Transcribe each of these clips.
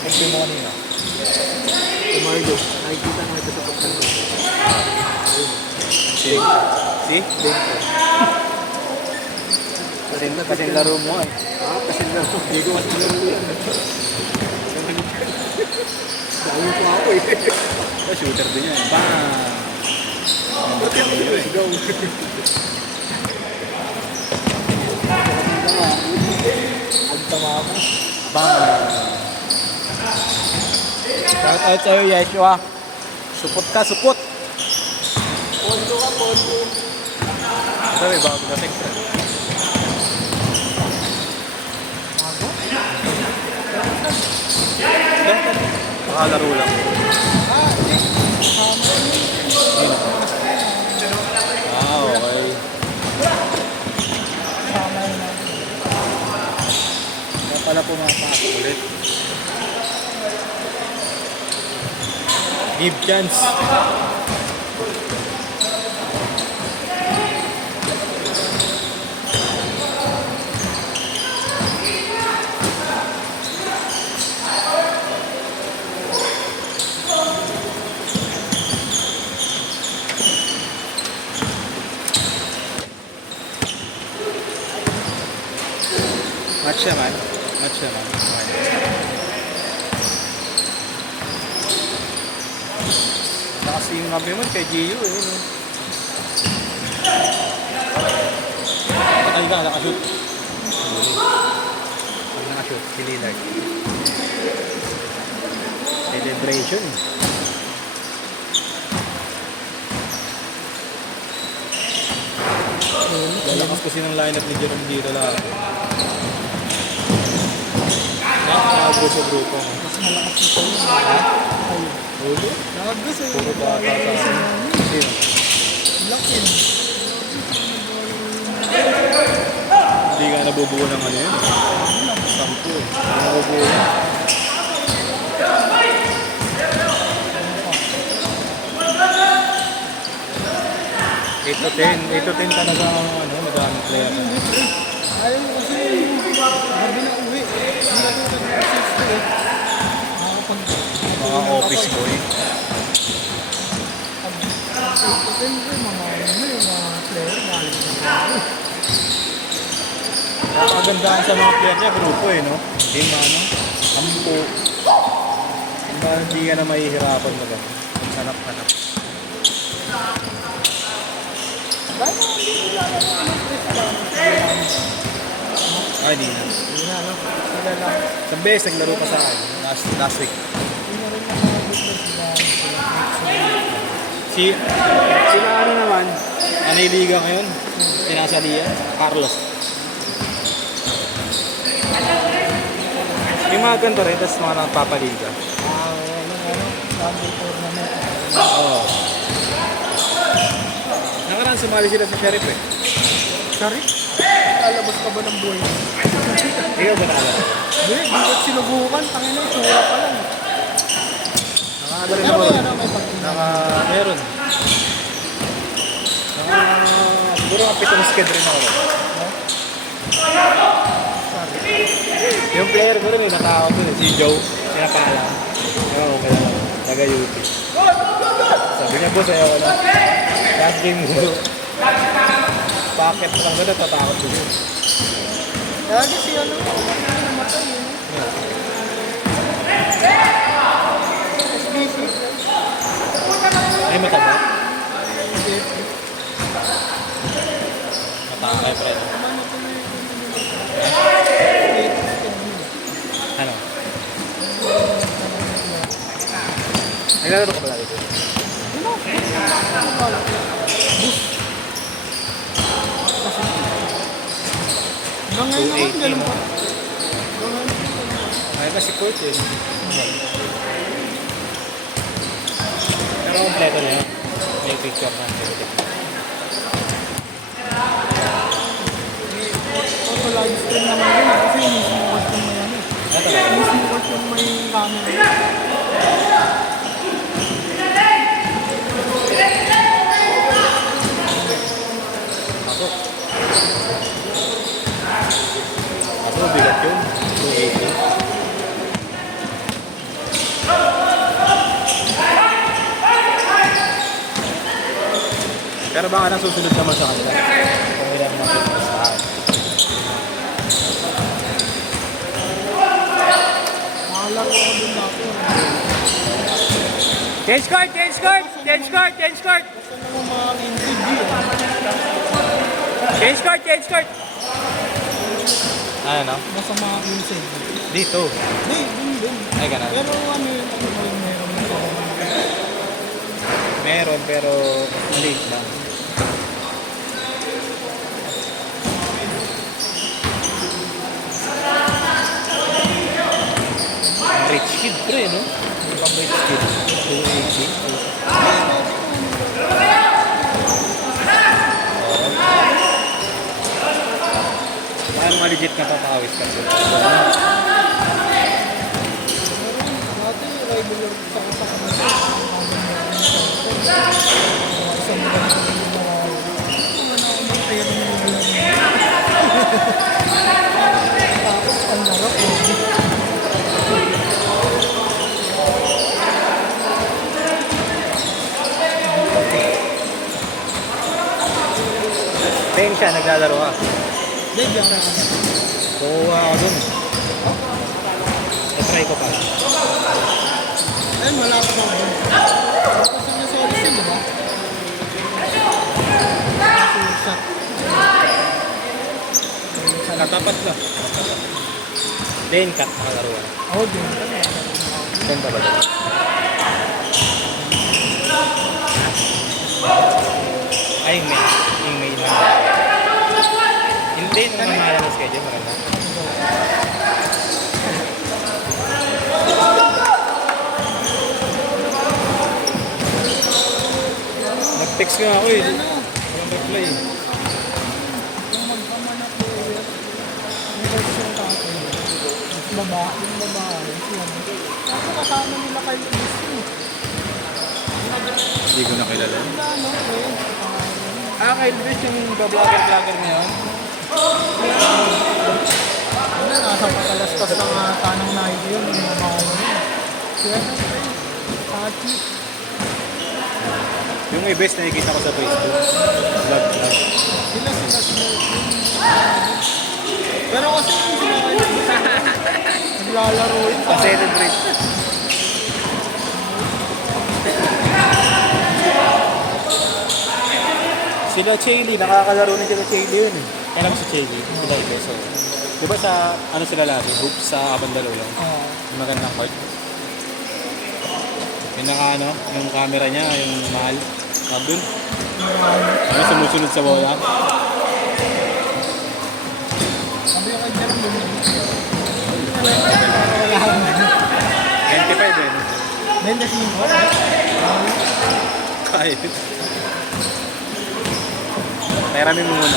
Nag-game mo kanina. Umargo. Nakikita na ito sa pagkano. Si? Si? Bento. Kasi laro mo eh. Kasi na. Hindi ko kasi laro yan. Dami ko ako eh. Shooter din yan. Bang! Ba't yung sigaw? Ang tama ako. Bang! Shout out sa'yo, Yeshua. Supot ka, supot! Pondo ka, pondo. Ito may bago na text. Makalaro lang. Ah, okay. Kaya pala pumapasok ulit. Give chance. Match naman. Match naman. Kasi yung ngabi mo kay Gio eh. No? Patay ka, nakashoot. Pag nakashoot, si Lillard. Celebration. Lalakas kasi ng lineup ni Jerome dito lang. Nakakagro sa grupo. Mas malakas ito. Ha? Ayun. Ulo? Nakagras eh. Puro bata sa sino? Laki. Hindi ka nabubuo ng ano yun. 10 eh. Nabubuo yun. Eight to 10 talaga ang ano, magamit player. Ayun kasi gabi na uwi. Hindi ako nag-assist eh. Mga office boy. Siyempre, mga ano yung mga player galing sa Kagandahan sa mga player niya, grupo eh, no? Team ano, ampo. Hindi ka na mahihirapan na gano'n. Hanap-hanap. Bakit hindi nila ano Ay, di na. Hindi na, no? Sila lang. Isang beses naglaro pa sa akin. Last week. Hindi na rin nakabot na sila. Sila ano naman, ano yung liga ngayon? Sinasalian? Carlos. Yung mga ganito rin, tapos mga nagpapaliga. Yung Sunday tournament. Oo. Nakaraan sumali sila sa Sheriff eh. Sorry? Alabas ka ba ng buhay mo? Ikaw ba naalala? Hindi, di ko sinubukan. Tangin na, itsura pa lang. Nakaano rin Pero ako may rin. ano, may pagkina. Meron. Siguro mga 7 sked rin ako rin. Yung player ko rin, may natakot ko si Joe. Sinapala. Ewan ko kaya lang. Taga-UP. Sabi niya, boss, ayaw na. Last game mo. Bakit lang ba natatakot ko yun? Lagi si ano, namatay yun. SBC. Ay, mataba. Matakay, pre. Ano? Naglalaro ka ba lagi? Hanggang ngayon naman, 280 ganun mo. pa. Hanggang ngayon. Ay, kasi court eh. Pero kompleto na yun. May picture na. Auto live stream naman yun. Kasi mismo court yung may ano. Mismo court yung may camera. Ako, bigat yun. 280. Pero baka nang susunod naman sa kanila. Kung ilan naman yung listahan. Makalaro ko din dati. Change card! Change card! Change card! Change card! Basta naman mga NCG. Change card! Change card! Ano? Basta mga NCG. Dito. Hindi, din. Ay, ganun. Pero ano yun, meron na ako. Meron, pero maliit lang. Rich kid, pre, no? Pang rich kid. 280. Parang maligit na papawis ka. Dati, regular sa kasama na. Isang tapos, ang larap eh. Same siya, naglalaro ka. Hindi, diyan na. Kuha ako dun. I-try ko pa. Ayun, malapit ako dun. Tapos yung sorry siya, di ba? Katapat lang. Lane cut nakalaro ka. Oo, din. Ganda ba dun? Ay, yung main lang. Hindi, naman mahal ang schedule. Maganda. Nag-text nga ako eh. Walang reply eh. Yung magpamanak ko eh. Yung versus yung tatay. Yung babae. Ako kasama nila kay Luis eh. Hindi ko na kilala. Wala no, eh. Kay Luis yung vlogger ngayon. Ano, nasa patalastas ng tanang naik yun. Yung mga mahal yun. Kaya naman eh. Hachi. Yung ibes nakikita ko sa Facebook. Vlog. Sila. Pero kasi yung sila kay Luis. Naglalaro yun. Pa-celebrate. Sila Chaley, nakakalaro na sila Chaley yun eh. Kailan si Chaley? Sila ibes. So, di ba sa, ano sila lagi? Hoops sa Abandalo lang. Oo. Yung magandang court. Yung naka ano, yung camera niya, yung mahal. Abdul. Ano sumusunod sa bola? Sabi ko kay Jerome yun. Wala lang. 25 eh. 25. Kahit. Tayramin mo muna.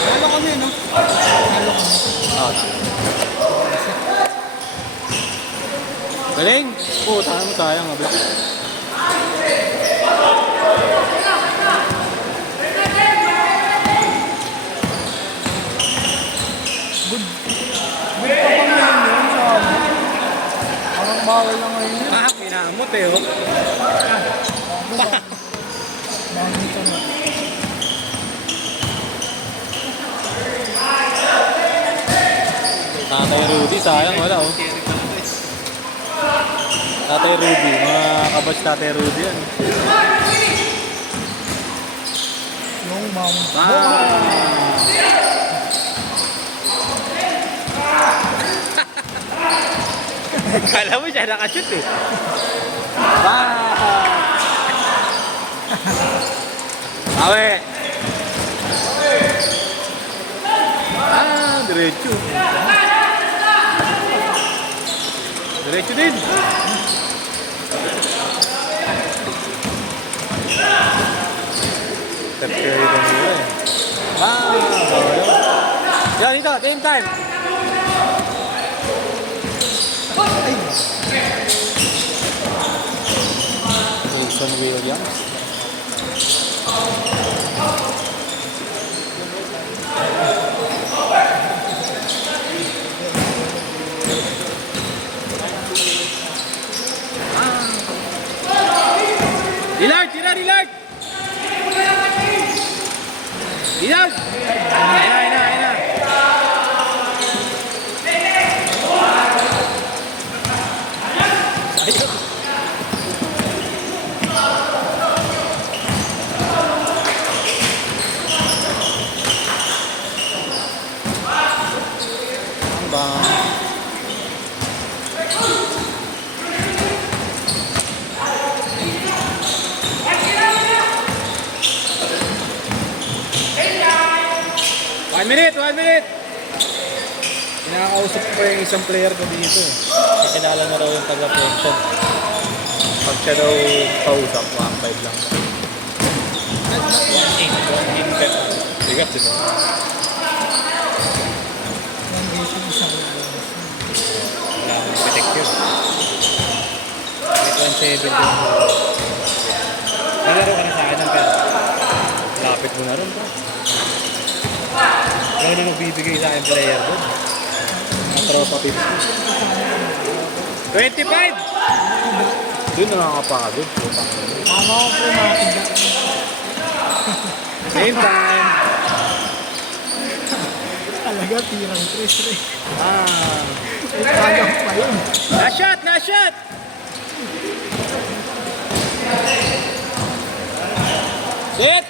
Halo kami, no? Halo kami. Oo. Galing! Oo, tayo mo sayang. Black. Good pa bang ngayon yun sa ano? Parang bawal na ngayon yun. Ah, pinaamot eh oh. Bawal nito na. Tatay Rudy, sayang wala oh. Tatay Rudy, mga kabats Tatay Rudy yan. Yung mom. Kala mo siya nakashoot eh. Awe! Diretso. Diretso din. Step Curry kanina eh. Yan, dito, game time. Wilson Williams. Lillard! Tira, Lillard! Lillard! Ayun na. Bang. One minute! Kinakausap ko pa yung isang player ko dito. Kakilala na raw yung taga-pension. Pag siya daw kausap, 1.5 lang. 1.8 ka. Bigat diba? Wala akong pitik yun. 8.7 din. Nalaro ka na sa akin ng pera. Lapit mo na rin bro. Ano na nagbibigay sa akin player doon? Mga tropa 50. 25! Doon nakakapagod. Tama ko po makakita. Same time. Talaga, tirang 3-3. Ah. Itagang pa yun. Last shot! Sit!